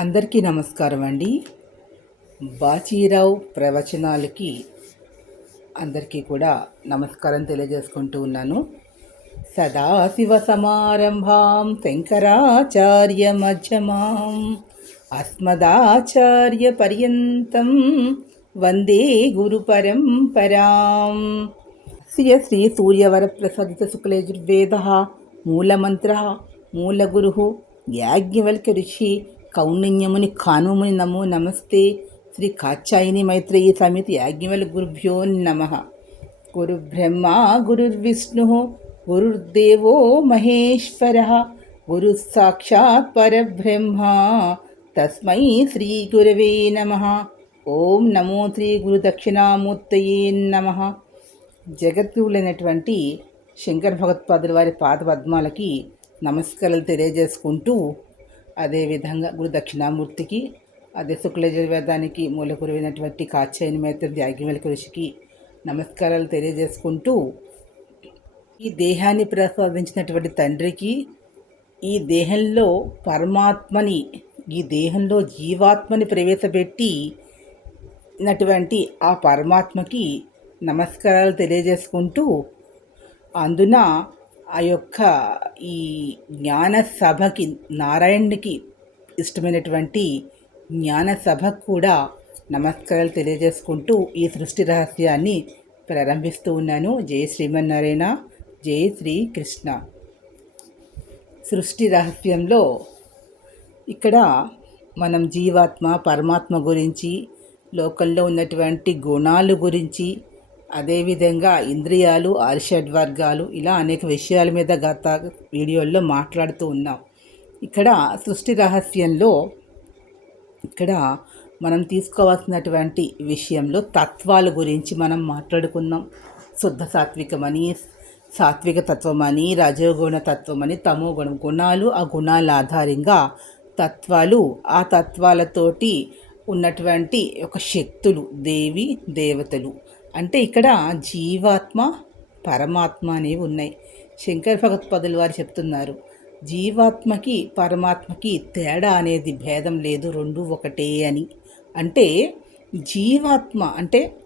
అందరికీ నమస్కారం అండి. బాచీరావు ప్రవచనాలకి అందరికీ కూడా నమస్కారం తెలియజేసుకుంటూ ఉన్నాను. సదాశివ సమారంభాం శంకరాచార్య మధ్యమాం అస్మదాచార్య పర్యంతం వందే గురు పరంపరాం. శ్రియ శ్రీ సూర్యవరప్రసాదిత శుక్లయజుర్వేద మూలమంత్ర మూలగురు యాజ్ఞవల్క ఋషి కౌండిన్యముని కానుముని నమో నమస్తే. శ్రీ కాచాయిని మైత్రేయి సమితి యాజ్ఞవల్ గురుభ్యో నమ. గురుబ్రహ్మ గురుర్విష్ణు గురుర్దేవో మహేశ్వర. గురు సాక్షాత్ పరబ్రహ్మ. తస్మై శ్రీ గురవే నమ. ఓం నమో శ్రీ గురు దక్షిణామూర్తయే నమ. జగత్తులైనటువంటి శంకర భగవత్పాదుల వారి పాద పద్మాలకి నమస్కారాలు తెలియజేసుకుంటూ అదేవిధంగా గురు దక్షిణామూర్తికి అదే శుక్లజర్వేదానికి మూలకురువైనటువంటి కాచాయని మేత యాజ్ఞవల్క ఋషికి నమస్కారాలు తెలియజేసుకుంటూ ఈ దేహాన్ని ప్రసాదించినటువంటి తండ్రికి ఈ దేహంలో పరమాత్మని ఈ దేహంలో జీవాత్మని ప్రవేశపెట్టి నటువంటి ఆ పరమాత్మకి నమస్కారాలు తెలియజేసుకుంటూ అందున ఆ యొక్క ఈ జ్ఞాన సభకి నారాయణుడికి ఇష్టమైనటువంటి జ్ఞాన సభకు కూడా నమస్కారాలు తెలియజేసుకుంటూ ఈ సృష్టి రహస్యాన్ని ప్రారంభిస్తూ ఉన్నాను. జై శ్రీమన్నారాయణ జై శ్రీ కృష్ణ సృష్టి రహస్యంలో ఇక్కడ మనం జీవాత్మ పరమాత్మ గురించి లోకల్లో ఉన్నటువంటి గుణాలు గురించి అదేవిధంగా ఇంద్రియాలు ఆరిషడ్ వర్గాలు ఇలా అనేక విషయాల మీద గత వీడియోల్లో మాట్లాడుతూ ఉన్నాం. ఇక్కడ సృష్టి రహస్యంలో ఇక్కడ మనం తీసుకోవాల్సినటువంటి విషయంలో తత్వాల గురించి మనం మాట్లాడుకున్నాం. శుద్ధ సాత్వికమని సాత్విక తత్వమని రజోగుణ తత్వమని తమో గుణం గుణాలు ఆ గుణాల ఆధారంగా తత్వాలు ఆ తత్వాలతోటి ఉన్నటువంటి ఒక శక్తులు దేవి దేవతలు. అంటే ఇక్కడ జీవాత్మ పరమాత్మ అనేవి ఉన్నాయి. శంకర భగవత్పదులు వారు చెప్తున్నారు జీవాత్మకి పరమాత్మకి తేడా అనేది భేదం లేదు రెండు ఒకటే అని. అంటే జీవాత్మ అంటే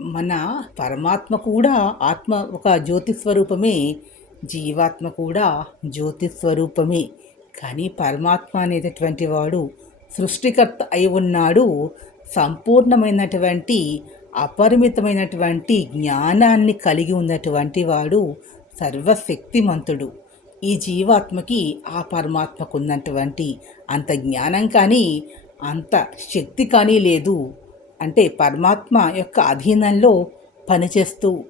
మన పరమాత్మ కూడా ఆత్మ ఒక జ్యోతి స్వరూపమే జీవాత్మ కూడా జ్యోతి స్వరూపమే. కానీ పరమాత్మ అనేటటువంటి వాడు సృష్టికర్త అయి ఉన్నాడు సంపూర్ణమైనటువంటి అపరిమితమైనటువంటి జ్ఞానాన్ని కలిగి ఉన్నటువంటి వాడు సర్వశక్తిమంతుడు. ఈ జీవాత్మకి ఆ పరమాత్మకు ఉన్నటువంటి అంత జ్ఞానం కానీ అంత శక్తి కానీ లేదు. అంటే పరమాత్మ యొక్క అధీనంలో పనిచేస్తూ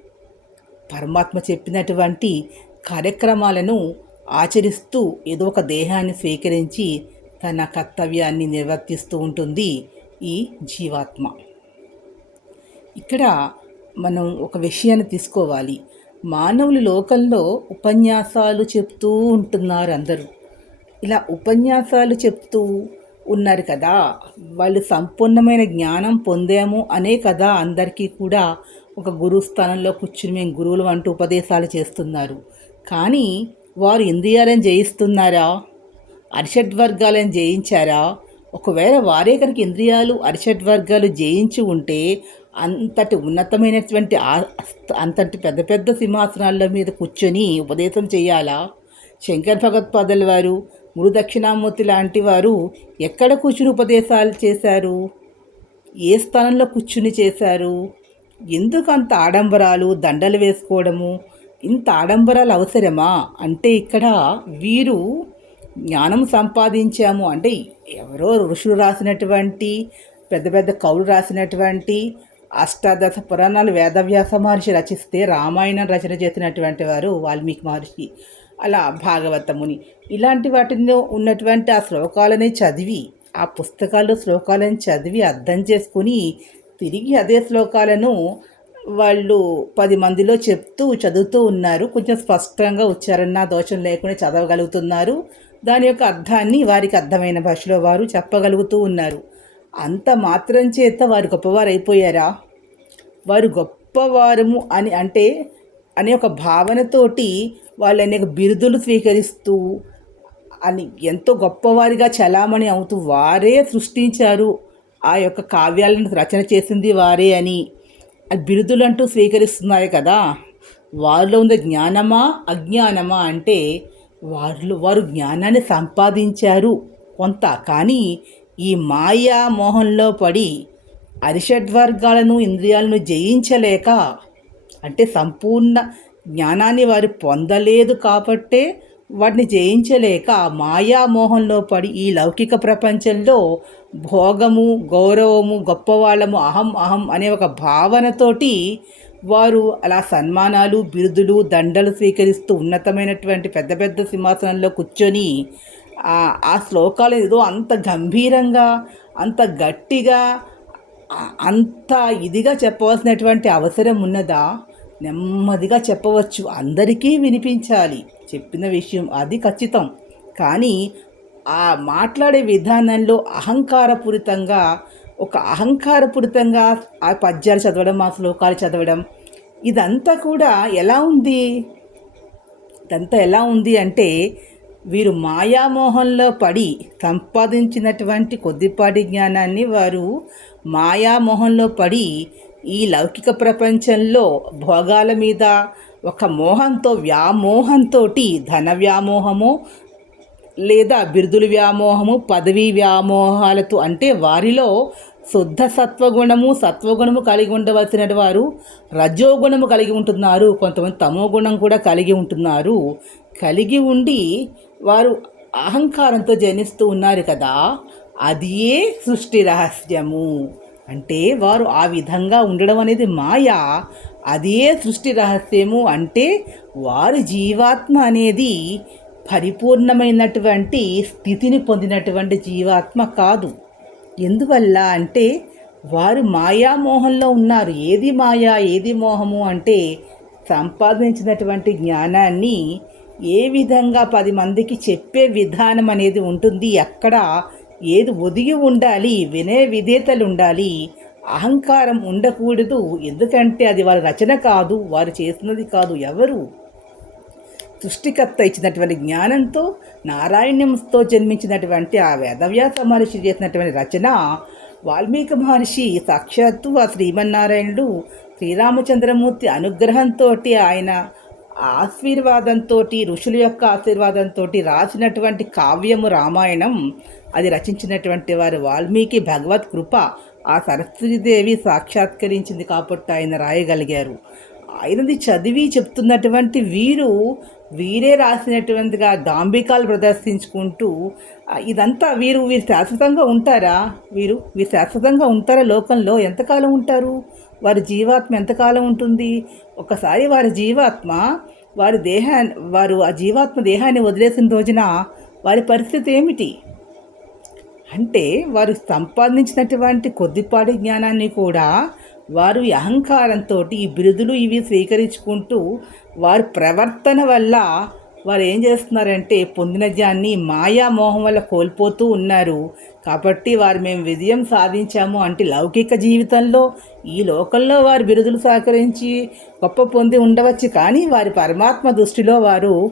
పరమాత్మ చెప్పినటువంటి కార్యక్రమాలను ఆచరిస్తూ ఏదో ఒక దేహాన్ని స్వీకరించి తన కర్తవ్యాన్ని నిర్వర్తిస్తూ ఉంటుంది ఈ జీవాత్మ. ఇక్కడ మనం ఒక విషయాన్ని తీసుకోవాలి. మానవులు లోకంలో ఉపన్యాసాలు చెప్తూ ఉంటున్నారు అందరూ. ఇలా ఉపన్యాసాలు చెప్తూ ఉన్నారు కదా. వాళ్ళు సంపూర్ణమైన జ్ఞానం పొందాము అనే కదా అందరికీ కూడా ఒక గురువు స్థానంలో కూర్చుని మేము గురువులు అంటూ ఉపదేశాలు చేస్తున్నారు. కానీ వారు ఇంద్రియాలను జయిస్తున్నారా? అరిషడ్ వర్గాలను జయించారా? ఒకవేళ వారే కనుక ఇంద్రియాలు అరిషడ్ వర్గాలు జయించి ఉంటే అంతటి ఉన్నతమైనటువంటి అంతటి పెద్ద పెద్ద సింహాసనాల మీద కూర్చొని ఉపదేశం చేయాలా? శంకర్ భగవత్పాదల వారు మురుదక్షిణామూర్తి లాంటి వారు ఎక్కడ కూర్చుని ఉపదేశాలు చేశారు? ఏ స్థానంలో కూర్చుని చేశారు? ఎందుకు అంత ఆడంబరాలు దండలు వేసుకోవడము? ఇంత ఆడంబరాలు అవసరమా? అంటే ఇక్కడ వీరు జ్ఞానం సంపాదించాము. అంటే ఎవరో ఋషులు రాసినటువంటి పెద్ద పెద్ద కవులు రాసినటువంటి అష్టాదశ పురాణాలు వేదవ్యాస మహర్షి రచిస్తే రామాయణం రచన చేసినటువంటి వారు వాల్మీకి మహర్షి అలా భాగవతముని ఇలాంటి వాటిలో ఉన్నటువంటి ఆ శ్లోకాలని చదివి ఆ పుస్తకాలు శ్లోకాలను చదివి అర్థం చేసుకుని తిరిగి అదే శ్లోకాలను వాళ్ళు పది మందిలో చెప్తూ చదువుతూ ఉన్నారు. కొంచెం స్పష్టంగా ఉచ్చారణ దోషం లేకుండా చదవగలుగుతున్నారు. దాని యొక్క అర్థాన్ని వారికి అర్థమైన భాషలో వారు చెప్పగలుగుతూ ఉన్నారు. అంత మాత్రం చేత వారు గొప్పవారు అయిపోయారా వారు గొప్పవారము అని అంటే అనే ఒక భావనతోటి వాళ్ళు అనేక బిరుదులు స్వీకరిస్తూ అని ఎంతో గొప్పవారిగా చలామణి అవుతూ వారే సృష్టించారు. ఆ యొక్క కావ్యాలను రచన చేసింది వారే అని. బిరుదులు బిరుదులంటూ స్వీకరిస్తున్నాయి కదా? వారిలో ఉన్న జ్ఞానమా అజ్ఞానమా అంటే వారు వారు జ్ఞానాన్ని సంపాదించారు కొంత కానీ ఈ మాయా మోహంలో పడి అరిషడ్వర్గాలను ఇంద్రియాలను జయించలేక అంటే సంపూర్ణ జ్ఞానాన్ని వారు పొందలేదు కాబట్టే వాటిని జయించలేక మాయామోహంలో పడి ఈ లౌకిక ప్రపంచంలో భోగము గౌరవము గొప్పవాళ్ళము అహం అహం అనే ఒక భావనతోటి వారు అలా సన్మానాలు బిరుదులు దండలు స్వీకరిస్తూ ఉన్నతమైనటువంటి పెద్ద పెద్ద సింహాసనంలో కూర్చొని ఆ శ్లోకాలు ఏదో అంత గంభీరంగా అంత గట్టిగా అంత ఇదిగా చెప్పవలసినటువంటి అవసరం ఉన్నదా? నెమ్మదిగా చెప్పవచ్చు. అందరికీ వినిపించాలి. చెప్పిన విషయం అది ఖచ్చితం. కానీ ఆ మాట్లాడే విధానంలో అహంకారపూరితంగా ఒక అహంకారపూరితంగా ఆ పద్యాలు చదవడం ఆ శ్లోకాలు చదవడం ఇదంతా కూడా ఎలా ఉంది? ఇదంతా ఎలా ఉంది అంటే వీరు మాయామోహంలో పడి సంపాదించినటువంటి కొద్దిపాటి జ్ఞానాన్ని వారు మాయామోహంలో పడి ఈ లౌకిక ప్రపంచంలో భోగాల మీద ఒక మోహంతో వ్యామోహంతో ధన వ్యామోహము లేదా బిరుదుల వ్యామోహము పదవీ వ్యామోహాలతో అంటే వారిలో శుద్ధ సత్వగుణము సత్వగుణము కలిగి ఉండవలసిన వారు రజోగుణము కలిగి ఉంటున్నారు. కొంతమంది తమో గుణం కూడా కలిగి ఉంటున్నారు. కలిగి ఉండి వారు అహంకారంతో జనిస్తూ ఉన్నారు కదా అదియే సృష్టి రహస్యము. అంటే వారు ఆ విధంగా ఉండడం అనేది మాయ. అదే సృష్టి రహస్యము. అంటే వారి జీవాత్మ అనేది పరిపూర్ణమైనటువంటి స్థితిని పొందినటువంటి జీవాత్మ కాదు. ఎందువల్ల అంటే వారు మాయామోహంలో ఉన్నారు. ఏది మాయా ఏది మోహము అంటే సంపాదించినటువంటి జ్ఞానాన్ని ఏ విధంగా పది మందికి చెప్పే విధానం అనేది ఉంటుంది. ఎక్కడ ఏది ఒదిగి ఉండాలి వినే విధేతలు ఉండాలి అహంకారం ఉండకూడదు. ఎందుకంటే అది వారి రచన కాదు వారు చేసినది కాదు ఎవరు? సృష్టికర్త ఇచ్చినటువంటి జ్ఞానంతో నారాయణ్యంతో జన్మించినటువంటి ఆ వేదవ్యాస మహర్షి చేసినటువంటి రచన వాల్మీకి మహర్షి సాక్షాత్తు ఆ శ్రీమన్నారాయణుడు శ్రీరామచంద్రమూర్తి అనుగ్రహంతో ఆయన ఆశీర్వాదంతో ఋషుల యొక్క ఆశీర్వాదంతో రాసినటువంటి కావ్యము రామాయణం. అది రచించినటువంటి వారు వాల్మీకి భగవత్ కృప. ఆ సరస్వతీదేవి సాక్షాత్కరించింది కాబట్టి ఆయన రాయగలిగారు. ఆయనది చదివి చెప్తున్నటువంటి వీరు వీరే రాసినటువంటిగా దాంబికాలు ప్రదర్శించుకుంటూ ఇదంతా వీరు వీరు శాశ్వతంగా ఉంటారా? వీరు వీరు శాశ్వతంగా ఉంటారా లోకంలో? ఎంతకాలం ఉంటారు? వారి జీవాత్మ ఎంతకాలం ఉంటుంది? ఒకసారి వారి జీవాత్మ వారి దేహాన్ని వారు ఆ జీవాత్మ దేహాన్ని వదిలేసిన రోజున వారి పరిస్థితి ఏమిటి? అంటే వారు సంపాదించినటువంటి కొద్దిపాటి జ్ఞానాన్ని కూడా వారు అహంకారంతో ఈ బిరుదులు ఇవి స్వీకరించుకుంటూ వారి ప్రవర్తన వల్ల వారు ఏం చేస్తున్నారంటే పొందిన జాన్ని మాయామోహం వల్ల కోల్పోతూ ఉన్నారు. కాబట్టి వారు మేము విజయం సాధించాము అంటే లౌకిక జీవితంలో ఈ లోకంలో వారు బిరుదులు సహకరించి గొప్ప పొంది ఉండవచ్చు. కానీ వారి పరమాత్మ దృష్టిలో వారు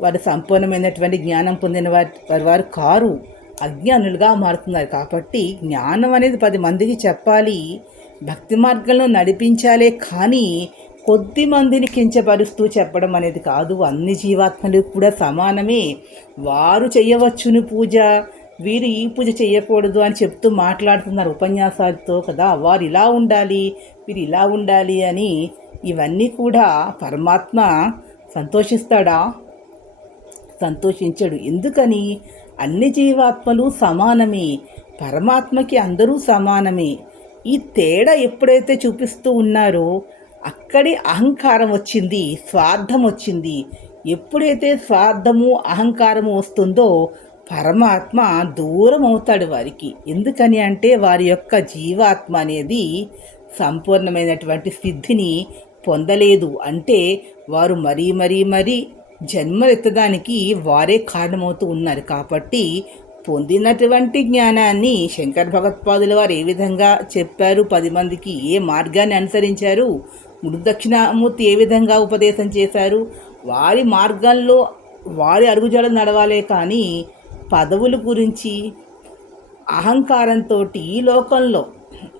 వారు సంపూర్ణమైనటువంటి జ్ఞానం పొందిన వారి వారు కారు అజ్ఞానులుగా మారుతున్నారు. కాబట్టి జ్ఞానం అనేది పది మందికి చెప్పాలి. భక్తి మార్గంలో నడిపించాలే కానీ కొద్ది మందిని కించపరుస్తూ చెప్పడం అనేది కాదు. అన్ని జీవాత్మలు కూడా సమానమే. వారు చేయవచ్చును పూజ. వీరు ఈ పూజ చేయకూడదు అని చెప్తూ మాట్లాడుతున్నారు ఉపన్యాసాలతో కదా. వారు ఇలా ఉండాలి వీరు ఇలా ఉండాలి అని ఇవన్నీ కూడా పరమాత్మ సంతోషిస్తాడా? సంతోషించడు. ఎందుకని? అన్ని జీవాత్మలు సమానమే. పరమాత్మకి అందరూ సమానమే. ఈ తేడా ఎప్పుడైతే చూపిస్తూ ఉన్నారో అక్కడి అహంకారం వచ్చింది స్వార్థం వచ్చింది. ఎప్పుడైతే స్వార్థము అహంకారము వస్తుందో పరమాత్మ దూరం అవుతాడు వారికి. ఎందుకని అంటే వారి యొక్క జీవాత్మ అనేది సంపూర్ణమైనటువంటి సిద్ధిని పొందలేదు. అంటే వారు మరీ మరీ మరీ జన్మలెత్తడానికి వారే కారణమవుతూ ఉన్నారు. కాబట్టి పొందినటువంటి జ్ఞానాన్ని శంకర్ భగవత్పాదుల వారు ఏ విధంగా చెప్పారు? పది మందికి ఏ మార్గాన్ని అనుసరించారు? దక్షిణామూర్తి ఏ విధంగా ఉపదేశం చేశారు? వారి మార్గాల్లో వారి అడుగుజాడలు నడవాలే కానీ పదవుల గురించి అహంకారంతో ఈ లోకంలో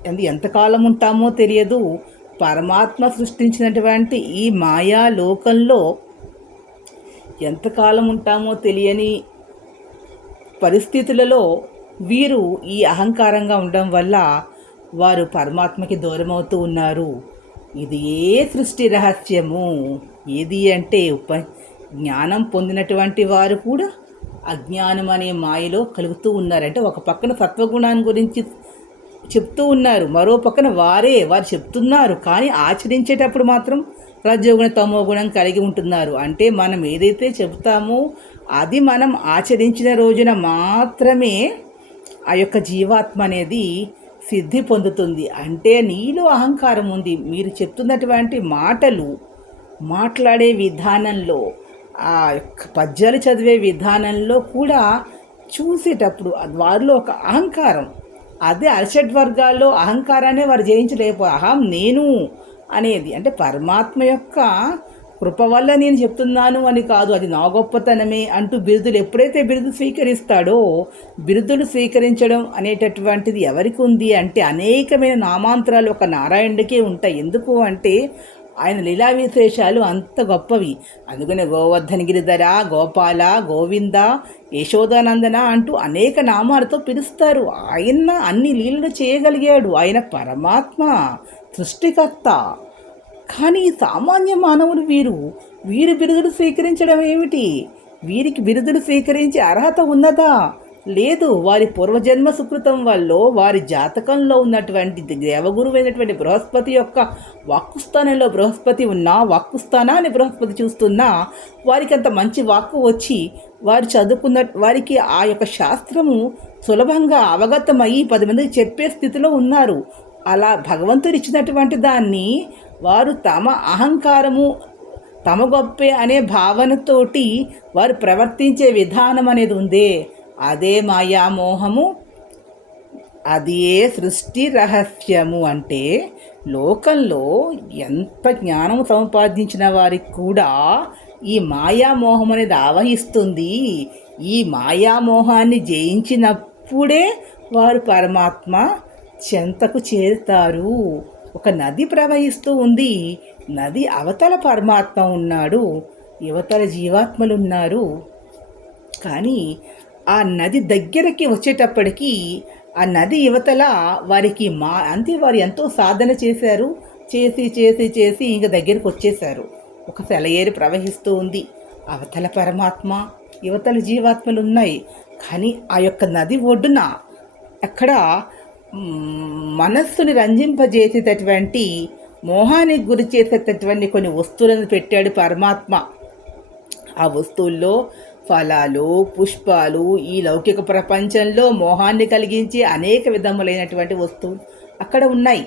ఎంత ఎంతకాలం ఉంటామో తెలియదు. పరమాత్మ సృష్టించినటువంటి ఈ మాయా లోకంలో ఎంతకాలం ఉంటామో తెలియని పరిస్థితులలో వీరు ఈ అహంకారంగా ఉండడం వల్ల వారు పరమాత్మకి దూరం అవుతూ ఉన్నారు. ఇది ఏ సృష్టి రహస్యము? ఏది అంటే ఉప జ్ఞానం పొందినటువంటి వారు కూడా అజ్ఞానం అనే మాయలో కలుగుతూ ఉన్నారంటే ఒక పక్కన సత్వగుణాన్ని గురించి చెప్తూ ఉన్నారు. మరో పక్కన వారే వారు చెప్తున్నారు. కానీ ఆచరించేటప్పుడు మాత్రం రజోగుణ తమోగుణం కలిగి ఉంటున్నారు. అంటే మనం ఏదైతే చెబుతామో అది మనం ఆచరించిన రోజున మాత్రమే ఆ యొక్క జీవాత్మ అనేది సిద్ధి పొందుతుంది. అంటే నీలో అహంకారం ఉంది. మీరు చెప్తున్నటువంటి మాటలు మాట్లాడే విధానంలో ఆ యొక్క పద్యాలు చదివే విధానంలో కూడా చూసేటప్పుడు వారిలో ఒక అహంకారం. అదే అరిషడ్ వర్గాల్లో అహంకారాన్ని వారు జయించలేకపో అహం నేను అనేది. అంటే పరమాత్మ యొక్క కృప వల్ల నేను చెప్తున్నాను అని కాదు అది నా గొప్పతనమే అంటూ బిరుదులు ఎప్పుడైతే బిరుదు స్వీకరిస్తాడో బిరుదులు స్వీకరించడం అనేటటువంటిది ఎవరికి ఉంది అంటే అనేకమైన నామాంతరాలు ఒక నారాయణుడికే ఉంటాయి. ఎందుకు అంటే ఆయన లీలా విశేషాలు అంత గొప్పవి. అందుకనే గోవర్ధనగిరిధర గోపాల గోవింద యశోదానందన అంటూ అనేక నామాలతో పిలుస్తారు. ఆయన అన్ని లీలలు చేయగలిగాడు. ఆయన పరమాత్మ సృష్టికర్త. కానీ సామాన్య మానవులు వీరు వీరు బిరుదులు స్వీకరించడం ఏమిటి? వీరికి బిరుదులు స్వీకరించే అర్హత ఉన్నదా? లేదు వారి పూర్వజన్మ సుకృతం వల్ల వారి జాతకంలో ఉన్నటువంటి దేవగురువైనటువంటి బృహస్పతి యొక్క వాక్కుస్థానంలో బృహస్పతి ఉన్నా వాక్కుస్థానాన్ని బృహస్పతి చూస్తున్నా వారికి అంత మంచి వాక్కు వచ్చి వారు చదువుకున్న వారికి ఆ యొక్క శాస్త్రము సులభంగా అవగతమయ్యి పది మందికి చెప్పే స్థితిలో ఉన్నారు. అలా భగవంతుడు ఇచ్చినటువంటి దాన్ని వారు తమ అహంకారము తమ గొప్పే అనే భావనతోటి వారు ప్రవర్తించే విధానం అనేది ఉందే. అదే మాయామోహము అదే సృష్టి రహస్యము అంటే లోకంలో ఎంత జ్ఞానం సంపాదించిన వారికి కూడా ఈ మాయామోహం అనేది ఆవహిస్తుంది. ఈ మాయామోహాన్ని జయించినప్పుడే వారు పరమాత్మ చెంతకు చేరుతారు. ఒక నది ప్రవహిస్తూ ఉంది. నది అవతల పరమాత్మ ఉన్నాడు. యువతల జీవాత్మలు ఉన్నారు కానీ ఆ నది దగ్గరికి వచ్చేటప్పటికీ ఆ నది యువతల వారికి మా అంతే వారు ఎంతో సాధన చేశారు. చేసి చేసి చేసి ఇంక దగ్గరికి వచ్చేశారు. ఒక సెలయేరు ప్రవహిస్తూ ఉంది. అవతల పరమాత్మ యువతల జీవాత్మలు ఉన్నాయి కానీ ఆ యొక్క నది ఒడ్డున అక్కడ మనస్సుని రంజింపజేసేటటువంటి మోహానికి గురి చేసేటటువంటి కొన్ని వస్తువులను పెట్టాడు పరమాత్మ. ఆ వస్తువుల్లో ఫలాలు పుష్పాలు ఈ లౌకిక ప్రపంచంలో మోహాన్ని కలిగించే అనేక విధములైనటువంటి వస్తువులు అక్కడ ఉన్నాయి.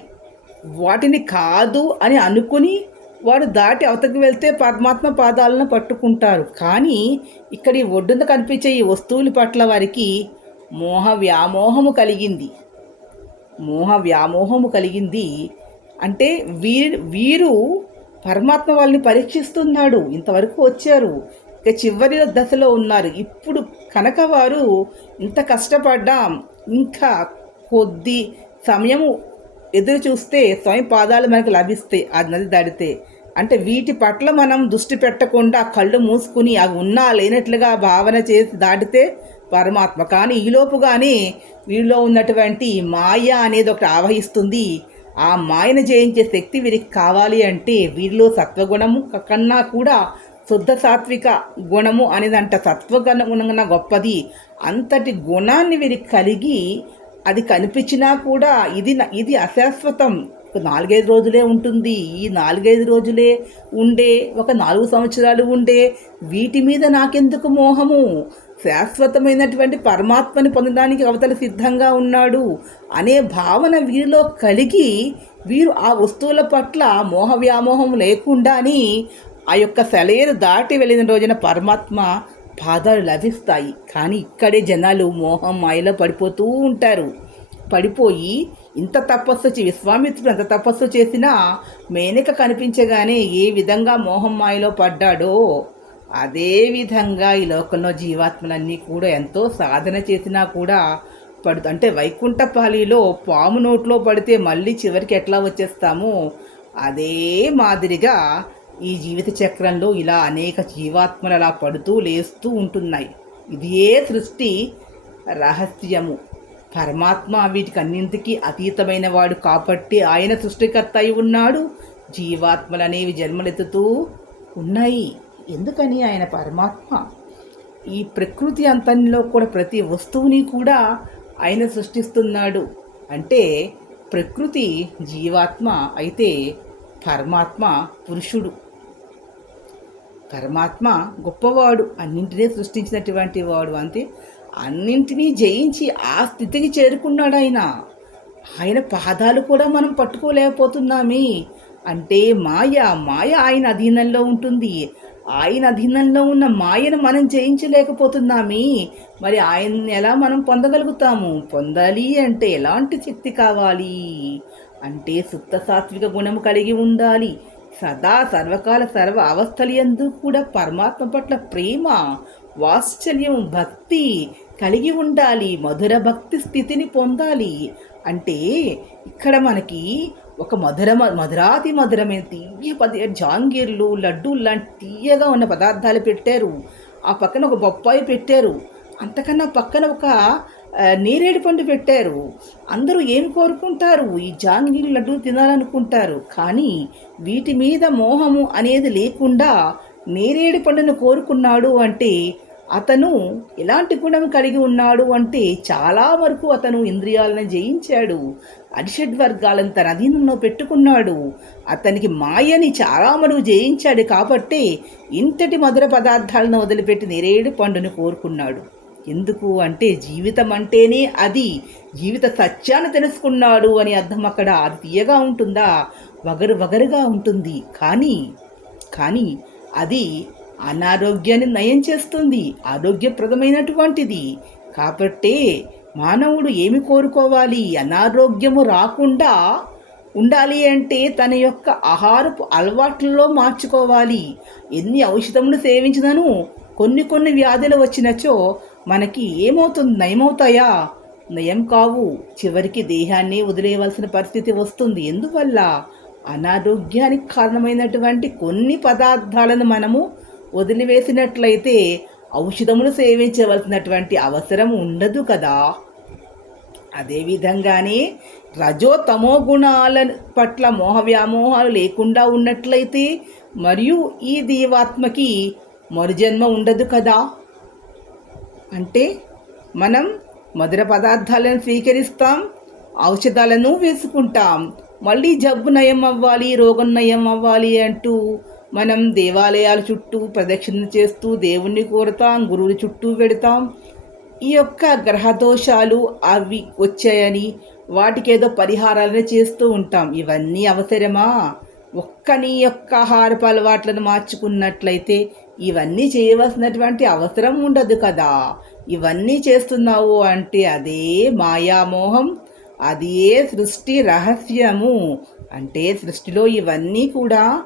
వాటిని కాదు అని అనుకుని వారు దాటి అవతకు వెళ్తే పరమాత్మ పాదాలను పట్టుకుంటారు. కానీ ఇక్కడ ఈ ఒడ్డున కనిపించే ఈ వస్తువుల పట్ల వారికి మోహ వ్యామోహము కలిగింది. మోహ వ్యామోహము కలిగింది. అంటే వీ వీరు పరమాత్మ వాళ్ళని పరీక్షిస్తున్నాడు. ఇంతవరకు వచ్చారు. ఇక చివరి దశలో ఉన్నారు. ఇప్పుడు కనుక వారు ఇంత కష్టపడ్డాం ఇంకా కొద్ది సమయము ఎదురు చూస్తే స్వయం పాదాలు మనకు లభిస్తాయి. ఆ నది దాడితే అంటే వీటి పట్ల మనం దృష్టి పెట్టకుండా కళ్ళు మూసుకుని అవి ఉన్నా లేనట్లుగా భావన చేసి దాటితే పరమాత్మ. కానీ ఈలోపుగానే వీళ్ళలో ఉన్నటువంటి మాయ అనేది ఒకటి ఆవహిస్తుంది. ఆ మాయను జయించే శక్తి వీరికి కావాలి అంటే వీరిలో సత్వగుణము కన్నా కూడా శుద్ధ సాత్విక గుణము అనేదంట సత్వగుణ గుణంగా గొప్పది. అంతటి గుణాన్ని వీరికి కలిగి అది కనిపించినా కూడా ఇది ఇది అశాశ్వతం. నాలుగైదు రోజులే ఉంటుంది. ఈ నాలుగైదు రోజులే ఉండే ఒక నాలుగు సంవత్సరాలు ఉండే వీటి మీద నాకెందుకు మోహము? శాశ్వతమైనటువంటి పరమాత్మని పొందడానికి అవతల సిద్ధంగా ఉన్నాడు అనే భావన వీరిలో కలిగి వీరు ఆ వస్తువుల పట్ల మోహ వ్యామోహం లేకుండాని ఆ యొక్క సెలయేరు దాటి వెళ్ళిన రోజున పరమాత్మ పాదాలు లభిస్తాయి. కానీ ఇక్కడే జనాలు మోహం మాయలో పడిపోతూ ఉంటారు. పడిపోయి ఇంత తపస్సు చే విశ్వామిత్రుడు ఎంత తపస్సు చేసినా మేనక కనిపించగానే ఏ విధంగా మోహం మాయలో పడ్డాడో అదేవిధంగా ఈ లోకంలో జీవాత్మలన్నీ కూడా ఎంతో సాధన చేసినా కూడా పడు అంటే వైకుంఠపాలిలో పాము నోట్లో పడితే మళ్ళీ చివరికి ఎట్లా వచ్చేస్తామో? అదే మాదిరిగా ఈ జీవిత చక్రంలో ఇలా అనేక జీవాత్మలు అలా పడుతూ లేస్తూ ఉంటున్నాయి. ఇదే సృష్టి రహస్యము. పరమాత్మ వీటికి అన్నింటికీ అతీతమైన వాడు కాబట్టి ఆయన సృష్టికర్త అయి ఉన్నాడు. జీవాత్మలు అనేవి జన్మలెత్తుతూ ఉన్నాయి. ఎందుకని ఆయన పరమాత్మ? ఈ ప్రకృతి అంతంలో కూడా ప్రతి వస్తువుని కూడా ఆయన సృష్టిస్తున్నాడు. అంటే ప్రకృతి జీవాత్మ అయితే పరమాత్మ పురుషుడు. పరమాత్మ గొప్పవాడు అన్నింటినీ సృష్టించినటువంటి వాడు అంతే. అన్నింటినీ జయించి ఆ స్థితికి చేరుకున్నాడు ఆయన. ఆయన పాదాలు కూడా మనం పట్టుకోలేకపోతున్నామే. అంటే మాయ మాయ ఆయన అధీనంలో ఉంటుంది. ఆయన అధీనంలో ఉన్న మాయను మనం జయించలేకపోతున్నామి. మరి ఆయన్ని ఎలా మనం పొందగలుగుతాము? పొందాలి అంటే ఎలాంటి శక్తి కావాలి? అంటే సుప్త సాత్విక గుణము కలిగి ఉండాలి. సదా సర్వకాల సర్వ అవస్థలు ఎందు కూడా పరమాత్మ పట్ల ప్రేమ వాత్సల్యం భక్తి కలిగి ఉండాలి. మధుర భక్తి స్థితిని పొందాలి. అంటే ఇక్కడ మనకి ఒక మధుర మధురాతి మధురమైన తీయ పది జాంగీర్లు లడ్డూ లాంటి తీయగా ఉన్న పదార్థాలు పెట్టారు. ఆ పక్కన ఒక బొప్పాయి పెట్టారు. అంతకన్నా పక్కన ఒక నేరేడు పండు పెట్టారు. అందరూ ఏం కోరుకుంటారు? ఈ జాంగీరు లడ్డు తినాలనుకుంటారు. కానీ వీటి మీద మోహము అనేది లేకుండా నేరేడు పండును కోరుకున్నాడు అంటే అతను ఎలాంటి గుణం కలిగి ఉన్నాడు అంటే చాలా వరకు అతను ఇంద్రియాలను జయించాడు. అరిషడ్ వర్గాలను తన అధీనంలో పెట్టుకున్నాడు. అతనికి మాయని చాలా మరుగు జయించాడు కాబట్టి ఇంతటి మధుర పదార్థాలను వదిలిపెట్టి నేరేడు పండును కోరుకున్నాడు. ఎందుకు అంటే జీవితం అంటేనే అది. జీవిత సత్యాన్ని తెలుసుకున్నాడు అని అర్థం అక్కడ అది తీయగా ఉంటుందా? వగరు వగరుగా ఉంటుంది. కానీ కానీ అది అనారోగ్యాన్ని నయం చేస్తుంది ఆరోగ్యప్రదమైనటువంటిది. కాబట్టే మానవుడు ఏమి కోరుకోవాలి? అనారోగ్యము రాకుండా ఉండాలి అంటే తన యొక్క ఆహారపు అలవాట్లలో మార్చుకోవాలి. ఎన్ని ఔషధములు సేవించినను కొన్ని కొన్ని వ్యాధులు వచ్చినచో మనకి ఏమవుతుంది? నయమవుతాయా? నయం కావు. చివరికి దేహాన్ని వదిలేయవలసిన పరిస్థితి వస్తుంది. ఎందువల్ల? అనారోగ్యానికి కారణమైనటువంటి కొన్ని పదార్థాలను మనము వదిలివేసినట్లయితే ఔషధములు సేవించవలసినటువంటి అవసరం ఉండదు కదా. అదేవిధంగానే రజో తమో గుణాల పట్ల మోహ వ్యామోహాలు లేకుండా ఉన్నట్లయితే మరియు ఈ దీవాత్మకి మరుజన్మ ఉండదు కదా. అంటే మనం మధుర పదార్థాలను స్వీకరిస్తాం ఔషధాలను వేసుకుంటాం మళ్ళీ జబ్బు నయం అవ్వాలి రోగం నయం అవ్వాలి అంటూ మనం దేవాలయాల చుట్టూ ప్రదక్షిణ చేస్తూ దేవుణ్ణి కోరుతాం గురువుని చుట్టూ పెడతాం ఈ యొక్క గ్రహదోషాలు అవి వచ్చాయని వాటికి ఏదో పరిహారాలను చేస్తూ ఉంటాం. ఇవన్నీ అవసరమా? ఒక్క నీ యొక్క ఆహారపు అలవాట్లను మార్చుకున్నట్లయితే ఇవన్నీ చేయవలసినటువంటి అవసరం ఉండదు కదా. ఇవన్నీ చేస్తున్నావు అంటే అదే మాయామోహం అదే సృష్టి రహస్యము. అంటే సృష్టిలో ఇవన్నీ కూడా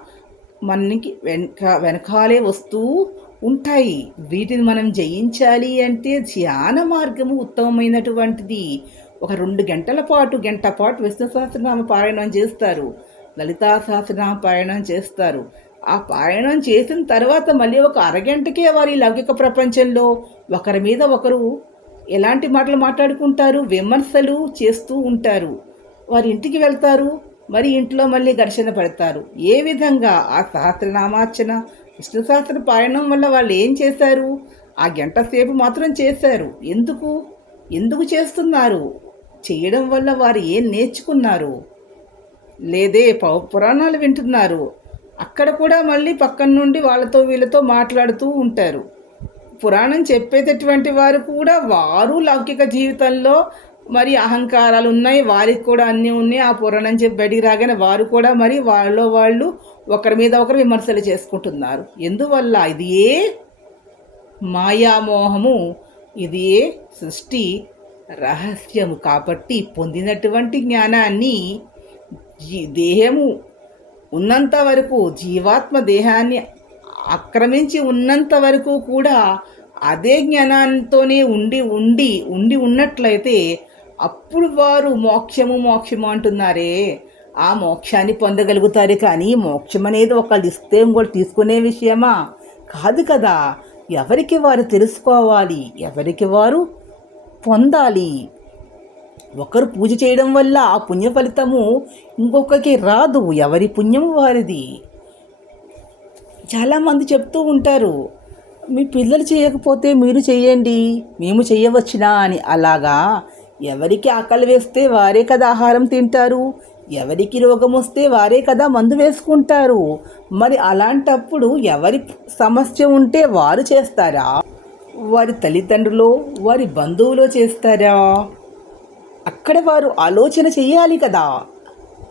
మనకి వెనక వెనకాలే వస్తూ ఉంటాయి. వీటిని మనం జయించాలి అంటే ధ్యాన మార్గము ఉత్తమమైనటువంటిది. ఒక రెండు గంటల పాటు గంట పాటు విష్ణు సహస్రనామ పారాయణం చేస్తారు. లలితా సహస్రనామ పారాయణం చేస్తారు. ఆ పారాయణం చేసిన తర్వాత మళ్ళీ ఒక అరగంటకే వారి లౌకిక ప్రపంచంలో ఒకరి మీద ఒకరు ఎలాంటి మాటలు మాట్లాడుకుంటారు? విమర్శలు చేస్తూ ఉంటారు. వారి ఇంటికి వెళ్తారు. మరి ఇంట్లో మళ్ళీ ఘర్షణ పడతారు. ఏ విధంగా? ఆ సహస్రనామార్చన? విష్ణు సహస్ర పారాయణం వల్ల వాళ్ళు ఏం చేశారు? ఆ గంట సేపు మాత్రం చేశారు. ఎందుకు? ఎందుకు చేస్తున్నారు? చేయడం వల్ల వారు ఏం నేర్చుకున్నారు? లేదే పౌ- పురాణాలు వింటున్నారు. అక్కడ కూడా మళ్ళీ పక్కన నుండి వాళ్ళతో వీళ్ళతో మాట్లాడుతూ ఉంటారు. పురాణం చెప్పేటటువంటి వారు కూడా వారు లౌకిక జీవితంలో మరి అహంకారాలు ఉన్నాయి వారికి కూడా అన్నీ ఉన్నాయి. ఆ పురాణం నుంచి బయటికి రాగానే వారు కూడా మరి వాళ్ళలో వాళ్ళు ఒకరి మీద ఒకరు విమర్శలు చేసుకుంటున్నారు. ఎందువల్ల? ఇది ఏ మాయామోహము ఇది ఏ సృష్టి రహస్యము కాబట్టి పొందినటువంటి జ్ఞానాన్ని జీ- దేహము ఉన్నంత వరకు జీవాత్మ దేహాన్ని ఆక్రమించి ఉన్నంత వరకు కూడా అదే జ్ఞానంతోనే ఉండి ఉండి ఉండి ఉన్నట్లయితే అప్పుడు వారు మోక్షము మోక్షము అంటున్నారే. ఆ మోక్షాన్ని పొందగలుగుతారు కానీ మోక్షం అనేది ఒకళ్ళు ఇస్తే ఇంకోటి తీసుకునే విషయమా? కాదు కదా. ఎవరికి వారు తెలుసుకోవాలి? ఎవరికి వారు పొందాలి? ఒకరు పూజ చేయడం వల్ల ఆ పుణ్య ఫలితము ఇంకొకరికి రాదు. ఎవరి పుణ్యము వారిది? చాలామంది చెప్తూ ఉంటారు మీ పిల్లలు చేయకపోతే మీరు చేయండి మేము చేయవచ్చునా అని. అలాగా? ఎవరికి ఆకలి వేస్తే వారే కదా ఆహారం తింటారు? ఎవరికి రోగం వస్తే వారే కదా మందు వేసుకుంటారు? మరి అలాంటప్పుడు ఎవరి సమస్య ఉంటే వారు చేస్తారా? వారి తల్లిదండ్రులు వారి బంధువులు చేస్తారా? అక్కడ వారు ఆలోచన చేయాలి కదా.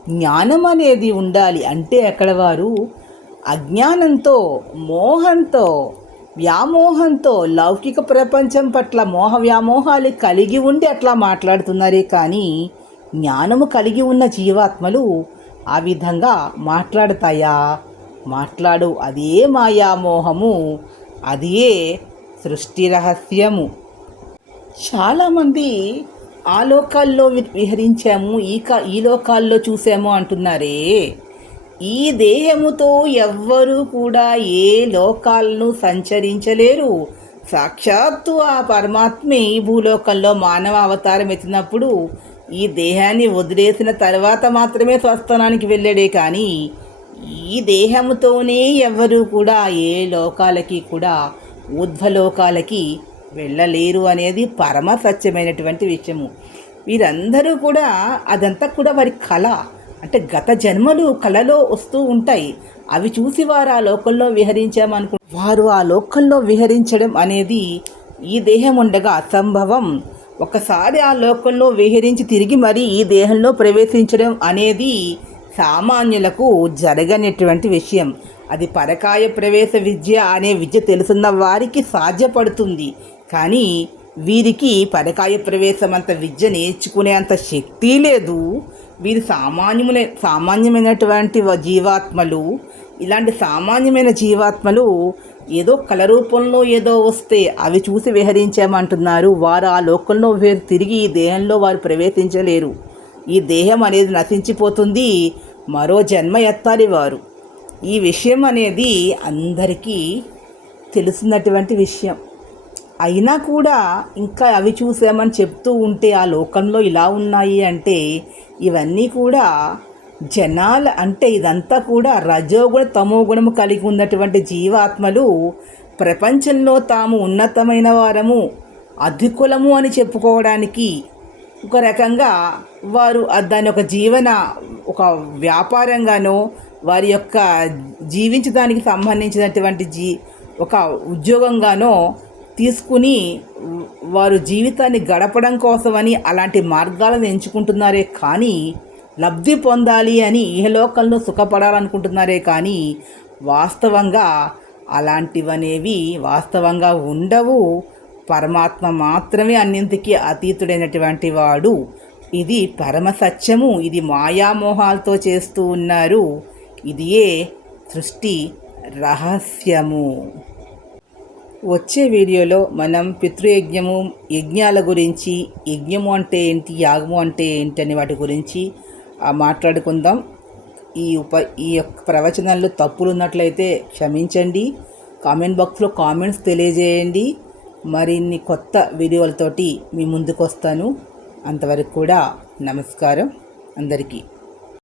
జ్ఞానం అనేది ఉండాలి. అంటే అక్కడ వారు అజ్ఞానంతో మోహంతో వ్యామోహంతో లౌకిక ప్రపంచం పట్ల మోహ వ్యామోహాలు కలిగి ఉండి అట్లా మాట్లాడుతున్నారే కానీ జ్ఞానము కలిగి ఉన్న జీవాత్మలు ఆ విధంగా మాట్లాడతాయా? మాట్లాడు అదే మాయామోహము అదే సృష్టి రహస్యము. చాలామంది ఆ లోకాల్లో వి- విహరించాము ఈ కా ఈ లోకాల్లో చూసాము అంటున్నారే. ఈ దేహముతో ఎవ్వరూ కూడా ఏ లోకాలను సంచరించలేరు. సాక్షాత్తు ఆ పరమాత్మే ఈ భూలోకంలో మానవ అవతారం ఎత్తినప్పుడు ఈ దేహాన్ని వదిలేసిన తర్వాత మాత్రమే స్వస్థానానికి వెళ్ళాడే కానీ ఈ దేహముతోనే ఎవ్వరూ కూడా ఏ లోకాలకి కూడా ఊర్ధ్వలోకాలకి వెళ్ళలేరు అనేది పరమ సత్యమైనటువంటి విషయము. వీరందరూ కూడా అదంతా కూడా వారి కళ. అంటే గత జన్మలు కళలో వస్తూ ఉంటాయి. అవి చూసి వారు ఆ లోకంలో విహరించామనుకు వారు ఆ లోకంలో విహరించడం అనేది ఈ దేహం ఉండగా అసంభవం. ఒకసారి ఆ లోకంలో విహరించి తిరిగి మరి ఈ దేహంలో ప్రవేశించడం అనేది సామాన్యులకు జరగనటువంటి విషయం. అది పరకాయ ప్రవేశ విద్య అనే విద్య తెలుసున్న వారికి సాధ్యపడుతుంది. కానీ వీరికి పరకాయ ప్రవేశం అంత విద్య నేర్చుకునే అంత శక్తి లేదు. వీరు సామాన్యముల సామాన్యమైనటువంటి వ- జీవాత్మలు ఇలాంటి సామాన్యమైన జీవాత్మలు ఏదో కళ రూపంలో ఏదో వస్తే అవి చూసి విహరించామంటున్నారు. వారు ఆ లోకంలో వేరు తిరిగి ఈ దేహంలో వారు ప్రవేశించలేరు. ఈ దేహం అనేది నశించిపోతుంది. మరో జన్మ ఎత్తాలి వారు. ఈ విషయం అనేది అందరికీ తెలిసినటువంటి విషయం. అయినా కూడా ఇంకా అవి చూసామని చెప్తూ ఉంటే ఆ లోకంలో ఇలా ఉన్నాయి అంటే ఇవన్నీ కూడా జనాల అంటే ఇదంతా కూడా రజోగుణ తమోగుణము కలిగి ఉన్నటువంటి జీవాత్మలు ప్రపంచంలో తాము ఉన్నతమైన వారము అధికులము అని చెప్పుకోవడానికి ఒక రకంగా వారు దాని ఒక జీవన ఒక వ్యాపారంగానో వారి యొక్క జీవించడానికి సంబంధించినటువంటి జీ ఒక ఉద్యోగంగానో తీసుకుని వారు జీవితాన్ని గడపడం కోసమని అలాంటి మార్గాలను ఎంచుకుంటున్నారే కానీ లబ్ధి పొందాలి అని ఇహలోకంలో సుఖపడాలనుకుంటున్నారే కానీ వాస్తవంగా అలాంటివనేవి వాస్తవంగా ఉండవు. పరమాత్మ మాత్రమే అన్నింటికీ అతీతుడైనటువంటి వాడు. ఇది పరమ సత్యము. ఇది మాయామోహాలతో చేస్తూ ఉన్నారు. ఇదియే సృష్టి రహస్యము. వచ్చే వీడియోలో మనం పితృయజ్ఞము యజ్ఞాల గురించి యజ్ఞము అంటే ఏంటి యాగము అంటే ఏంటి అనే వాటి గురించి మాట్లాడుకుందాం. ఈ ఉప ఈ యొక్క ప్రవచనాల్లో తప్పులు ఉన్నట్లయితే క్షమించండి. కామెంట్ బాక్స్లో కామెంట్స్ తెలియజేయండి. మరిన్ని కొత్త వీడియోలతోటి మీ ముందుకు వస్తాను అంతవరకు కూడా నమస్కారం అందరికీ.